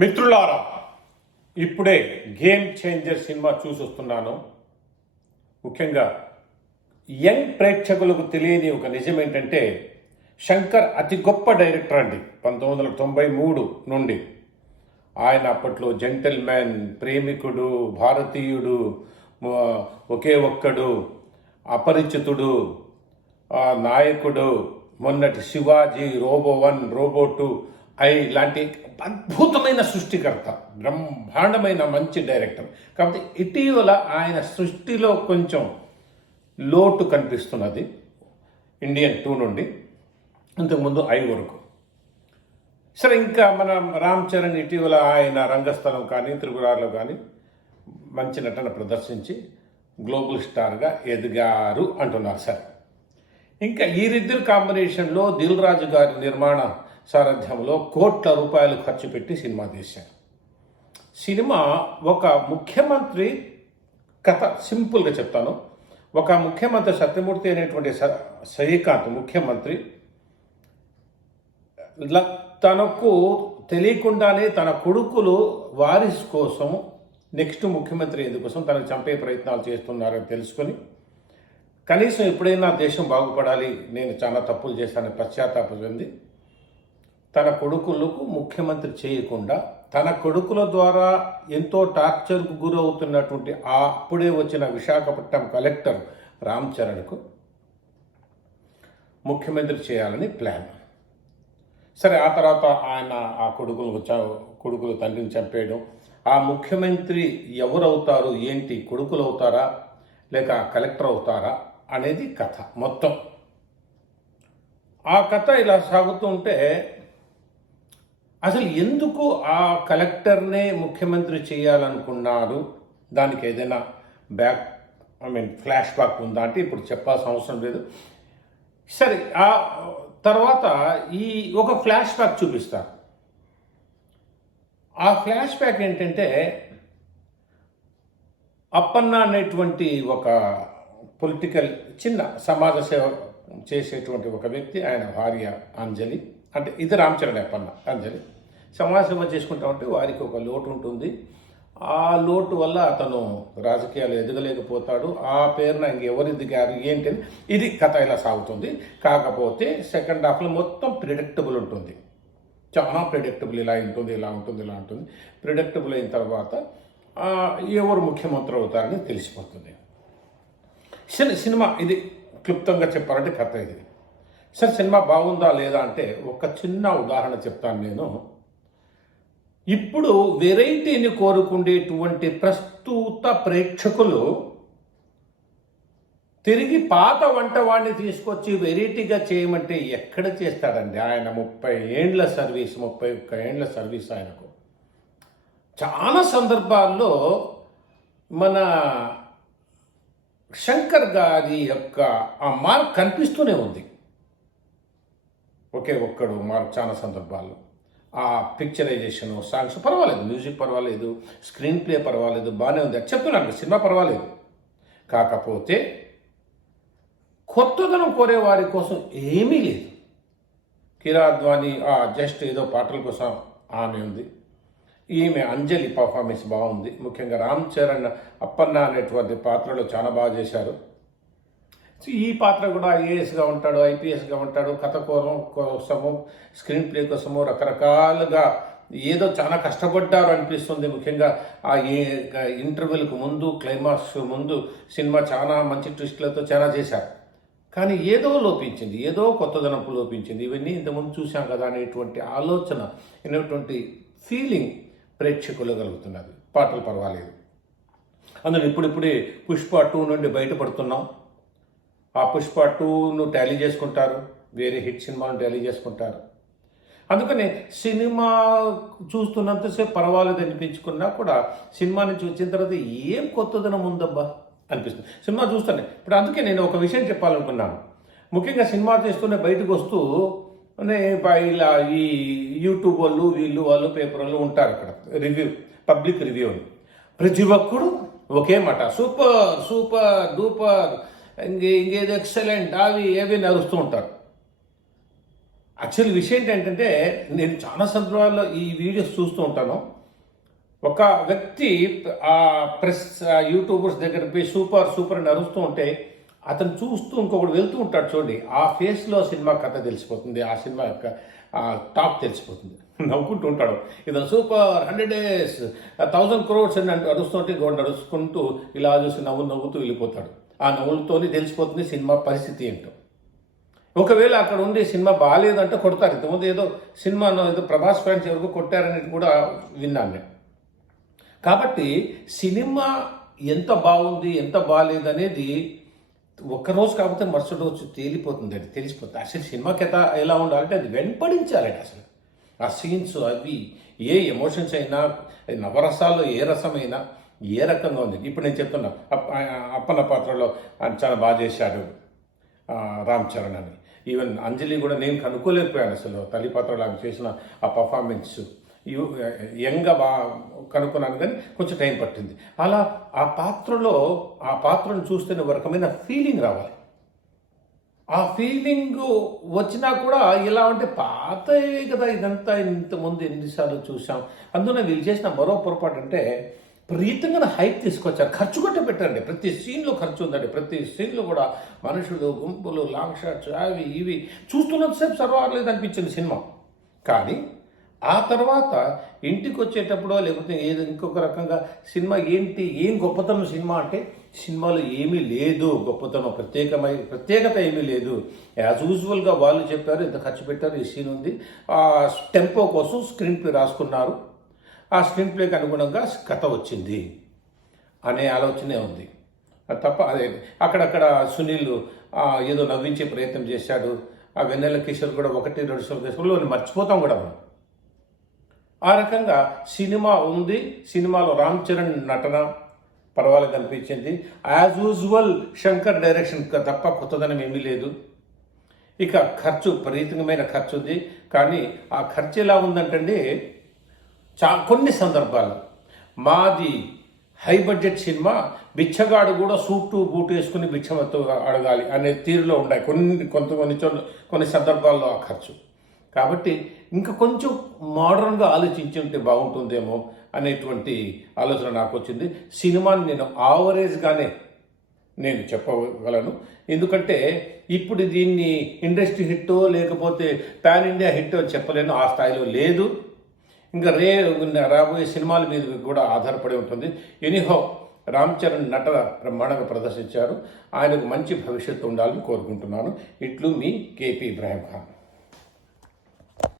మిత్రులారా, ఇప్పుడే game changer cinema చూసొస్తున్నాను. ముఖ్యంగా యంగ్ ప్రేక్షకులకు తెలియని ఒక నిజం ఏంటంటే, శంకర్ అతి గొప్ప డైరెక్టర్ అండి. 1993 నుండి ఆయన అప్పట్లో జెంటిల్మెన్, ప్రేమికుడు, భారతీయుడు, ఒకే ఒక్కడు, అపరిచితుడు, నాయకుడు, మొన్నటి శివాజీ, రోబో 1, రోబో 2 లాంటి అద్భుతమైన సృష్టికర్త, బ్రహ్మాండమైన మంచి డైరెక్టర్. కాబట్టి ఇటీవల ఆయన సృష్టిలో కొంచెం లోటు కనిపిస్తున్నది. ఇండియన్ 2 నుండి ఇంతకుముందు ఐ వరకు. సరే, ఇంకా మన రామ్ చరణ్ ఇటీవల ఆయన రంగస్థలం కానీ త్రిపురాలో కానీ మంచి నటన ప్రదర్శించి గ్లోబల్ స్టార్గా ఎదిగారు అంటున్నారు. సరే, ఇంకా వీరిద్దరు కాంబినేషన్లో దిల్ రాజు గారి నిర్మాణ సారథ్యంలో కోట్ల రూపాయలు ఖర్చు పెట్టి సినిమా తీశారు. సినిమా ఒక ముఖ్యమంత్రి కథ. సింపుల్గా చెప్తాను. ఒక ముఖ్యమంత్రి, సత్యమూర్తి అనేటువంటి శ్రీకాంత్ ముఖ్యమంత్రి తనకు తెలియకుండానే తన కొడుకులు వారిస్ కోసం, నెక్స్ట్ ముఖ్యమంత్రి ఎందుకోసం తనకు చంపే ప్రయత్నాలు చేస్తున్నారని తెలుసుకొని, కనీసం ఎప్పుడైనా దేశం బాగుపడాలి, నేను చాలా తప్పులు చేశానని పశ్చాత్తాపం చెంది తన కొడుకులకు ముఖ్యమంత్రి చేయకుండా, తన కొడుకుల ద్వారా ఎంతో టార్చర్కు గురవుతున్నటువంటి అప్పుడే వచ్చిన విశాఖపట్నం కలెక్టర్ రామ్ చరణ్కు ముఖ్యమంత్రి చేయాలని ప్లాన్. సరే, ఆ తర్వాత ఆయన ఆ కొడుకులు తండ్రిని చంపేయడం. ఆ ముఖ్యమంత్రి ఎవరవుతారు, ఏంటి, కొడుకులు అవుతారా లేక కలెక్టర్ అవుతారా అనేది కథ మొత్తం. ఆ కథ ఇలా సాగుతూ ఉంటే, అసలు ఎందుకు ఆ కలెక్టర్నే ముఖ్యమంత్రి చేయాలనుకున్నారు, దానికి ఏదైనా ఫ్లాష్ బ్యాక్ ఉందా అంటే ఇప్పుడు చెప్పాల్సిన అవసరం లేదు. సరే, ఆ తర్వాత ఈ ఒక ఫ్లాష్ బ్యాక్ చూపిస్తారు. ఆ ఫ్లాష్ బ్యాక్ ఏంటంటే, అప్పన్న అనేటువంటి ఒక పొలిటికల్ చిన్న సమాజ సేవ చేసేటువంటి ఒక వ్యక్తి, ఆయన భార్య అంజలి, అంటే ఇది రామ్ చరణ్ అప్పన్న, అంజలి సమాజ సేవ చేసుకుంటా ఉంటే వారికి ఒక లోటు ఉంటుంది. ఆ లోటు వల్ల అతను రాజకీయాలు ఎదగలేకపోతాడు. ఆ పేరున ఇంకెవరు ఎదిగారు ఏంటి అని ఇది కథ ఇలా సాగుతుంది. కాకపోతే సెకండ్ హాఫ్లో మొత్తం ప్రిడిక్టబుల్ ఉంటుంది, చాలా ప్రిడిక్టబుల్. ఇలా ఉంటుంది, ఇలా ఉంటుంది, ఇలా ఉంటుంది. ప్రిడిక్టబుల్ అయిన తర్వాత ఎవరు ముఖ్యమంత్రి అవుతారని తెలిసిపోతుంది. సినిమా ఇది క్లుప్తంగా చెప్పాలంటే కథ ఇది. సరే, సినిమా బాగుందా లేదా అంటే ఒక చిన్న ఉదాహరణ చెప్తాను నేను. ఇప్పుడు వెరైటీని కోరుకునేటువంటి ప్రస్తుత ప్రేక్షకులు తిరిగి పాత వంటవాడిని తీసుకొచ్చి వెరైటీగా చేయమంటే ఎక్కడ చేస్తాడండి? ఆయన 31 ఏండ్ల సర్వీస్ ఆయనకు. చాలా సందర్భాల్లో మన శంకర్ గారి యొక్క ఆ మార్క్ కనిపిస్తూనే ఉంది. ఒకే ఒక్కడు మార్క్ చాలా సందర్భాల్లో. ఆ పిక్చరైజేషన్, సాంగ్స్ పర్వాలేదు, మ్యూజిక్ పర్వాలేదు, స్క్రీన్ ప్లే పర్వాలేదు, బాగానే ఉంది. చెప్తున్నాను, సినిమా పర్వాలేదు. కాకపోతే కొత్తదనం కోరే వారి కోసం ఏమీ లేదు. కిరాద్వాని జస్ట్ ఏదో పాటల కోసం ఆమె ఉంది. ఈమె అంజలి పర్ఫార్మెన్స్ బాగుంది. ముఖ్యంగా రామ్ చరణ్ అప్పన్న అనేటువంటి పాత్రలో చాలా బాగా చేశారు. ఈ పాత్ర కూడా ఐఏఎస్గా ఉంటాడు, ఐపీఎస్గా ఉంటాడు. కథ కోసము, స్క్రీన్ ప్లే కోసము రకరకాలుగా ఏదో చాలా కష్టపడ్డారు అనిపిస్తుంది. ముఖ్యంగా ఆ ఇంటర్వ్యూలకు ముందు, క్లైమాక్స్ ముందు సినిమా చాలా మంచి ట్విస్ట్లతో చాలా చేశారు. కానీ ఏదో లోపించింది, ఏదో కొత్తదనపు లోపించింది. ఇవన్నీ ఇంతకుముందు చూసాం కదా అనేటువంటి ఆలోచన, అనేటువంటి ఫీలింగ్ ప్రేక్షకులు కలుగుతున్నది. పాటలు పర్వాలేదు. అందులో ఇప్పుడిప్పుడే పుష్ప 2 నుండి బయటపడుతున్నాం. ఆ పుష్ప 2ను టాలీ చేసుకుంటారు, వేరే హిట్ సినిమాను టాలీ చేసుకుంటారు. అందుకని సినిమా చూస్తున్నంతసేపు పర్వాలేదు అనిపించుకున్నా కూడా సినిమా నుంచి వచ్చిన తర్వాత ఏం కొత్తదనం ఉందబ్బా అనిపిస్తుంది సినిమా చూస్తానే. ఇప్పుడు అందుకే నేను ఒక విషయం చెప్పాలనుకున్నాను. ముఖ్యంగా సినిమా తీస్తూనే బయటకు వస్తూ ఇలా ఈ యూట్యూబ్ వాళ్ళు పేపర్ వాళ్ళు ఉంటారు అక్కడ, పబ్లిక్ రివ్యూ అని. ప్రతి ఒక్కడు ఒకే మాట, సూపర్ సూపర్ డూపర్, ఇంకేదో ఎక్సలెంట్, అవి ఏవి నడుస్తూ ఉంటారు. యాక్చువల్ విషయం ఏంటంటే నేను చాలా సందర్భాల్లో ఈ వీడియోస్ చూస్తూ ఉంటాను. ఒక వ్యక్తి ఆ ప్రెస్ యూట్యూబర్స్ దగ్గర పోయి సూపర్ సూపర్ అని అరుస్తూ ఉంటే అతను చూస్తూ ఇంకొకటి వెళ్తూ ఉంటాడు చూడండి, ఆ ఫేస్లో సినిమా కథ తెలిసిపోతుంది, ఆ సినిమా యొక్క టాప్ తెలిసిపోతుంది. నవ్వుకుంటూ ఉంటాడు, ఇతను సూపర్ 100 days 1000 crores అని అంటూ అరుస్తుంటే ఇంకొకటి అరుచుకుంటూ ఇలా చూసి నవ్వుతూ వెళ్ళిపోతాడు. ఆ నవ్వులతోనే తెలిసిపోతుంది సినిమా పరిస్థితి ఏంటో. ఒకవేళ అక్కడ ఉండే సినిమా బాగాలేదంటే కొడతారు. ఇంతకుముందు ఏదో సినిమాను ఏదో ప్రభాస్ ఫ్యాన్స్ ఎవరికో కొట్టారనేది కూడా విన్నాను నేను. కాబట్టి సినిమా ఎంత బాగుంది ఎంత బాగాలేదు అనేది ఒక్కరోజు కాకపోతే మరుసటి రోజు తేలిపోతుంది, అది తెలిసిపోతుంది. అసలు సినిమా కథ ఎలా ఉండాలంటే అది వెంపడించాలండి. అసలు ఆ సీన్స్ అవి ఏ ఎమోషన్స్ అయినా, నవరసాల్లో ఏ రసమైనా ఏ రకంగా ఉంది. ఇప్పుడు నేను చెప్తున్నా, అప్పన్న పాత్రలో చాలా బాగా చేశాడు రామ్ చరణ్ అని. ఈవెన్ అంజలి కూడా నేను కనుక్కోలేకపోయాను అసలు తల్లి పాత్రలో ఆమె చేసిన ఆ పర్ఫార్మెన్స్. యంగ్గా బాగా కనుక్కున్నాను కానీ కొంచెం టైం పట్టింది. అలా ఆ పాత్రను చూస్తేనే ఒక రకమైన ఫీలింగ్ రావాలి. ఆ ఫీలింగ్ వచ్చినా కూడా ఇలా అంటే పాతవే కదా ఇదంతా, ఇంతకుముందు ఎన్నిసార్లు చూసాం. అందులో వీళ్ళు చేసిన మరో పొరపాటు అంటే ప్రీతంగా హైప్ తీసుకొచ్చారు, ఖర్చు కొట్ట పెట్టండి. ప్రతి సీన్లో ఖర్చు ఉందండి, ప్రతి సీన్లో కూడా మనుషులు, గుంపులు, లాంగ్ షాట్స్, అవి ఇవి చూస్తున్నంతసేపు సర్వాలేదు అనిపించింది సినిమా. కానీ ఆ తర్వాత ఇంటికి వచ్చేటప్పుడో లేకపోతే ఏదో ఇంకొక రకంగా సినిమా ఏం గొప్పతనం సినిమా అంటే సినిమాలో ఏమీ లేదు, గొప్పతనం ప్రత్యేకత ఏమీ లేదు. యాజ్ యూజువల్గా వాళ్ళు చెప్పారు, ఇంత ఖర్చు పెట్టారు, ఈ సీన్ ఉంది, ఆ టెంపో కోసం స్క్రీన్ ప్లే రాసుకున్నారు, ఆ స్క్రీన్ ప్లేకి అనుగుణంగా కథ వచ్చింది అనే ఆలోచనే ఉంది. తప్ప అదే అక్కడక్కడ సునీల్ ఏదో నవ్వించే ప్రయత్నం చేశాడు. ఆ వెన్నెల కిషోర్ కూడా 1-2 సార్లు మర్చిపోతాం కూడా మనం. ఆ రకంగా సినిమా ఉంది. సినిమాలో రామ్ చరణ్ నటన పర్వాలేదు అనిపించింది. యాజ్ యూజువల్ శంకర్ డైరెక్షన్ తప్ప కొత్తదనం ఏమీ లేదు. ఇక ఖర్చు విపరీతమైన ఖర్చు ఉంది. కానీ ఆ ఖర్చు ఎలా ఉందంటే కొన్ని సందర్భాల్లో మాది హై బడ్జెట్ సినిమా, బిచ్చగాడు కూడా సూటు బూటు వేసుకుని బిచ్చమతో అడగాలి అనే తీరులో ఉన్నాయి కొన్ని సందర్భాల్లో ఆ ఖర్చు. కాబట్టి ఇంకా కొంచెం మోడర్న్గా ఆలోచించి ఉంటే బాగుంటుందేమో అనేటువంటి ఆలోచన నాకు వచ్చింది. సినిమాని నేను యావరేజ్గానే నేను చెప్పగలను. ఎందుకంటే ఇప్పుడు దీన్ని ఇండస్ట్రీ హిట్టో లేకపోతే పాన్ ఇండియా హిట్టో చెప్పలేను, ఆ స్థాయిలో లేదు. ఇంకా రాబోయే సినిమాల మీద కూడా ఆధారపడి ఉంటుంది. ఎనీహౌ రామ్ చరణ్ నటన బ్రహ్మాండంగా ప్రదర్శించారు. ఆయనకు మంచి భవిష్యత్తు ఉండాలని కోరుకుంటున్నాను. ఇట్లు మీ కేపీ ఇబ్రాహీం ఖాన్.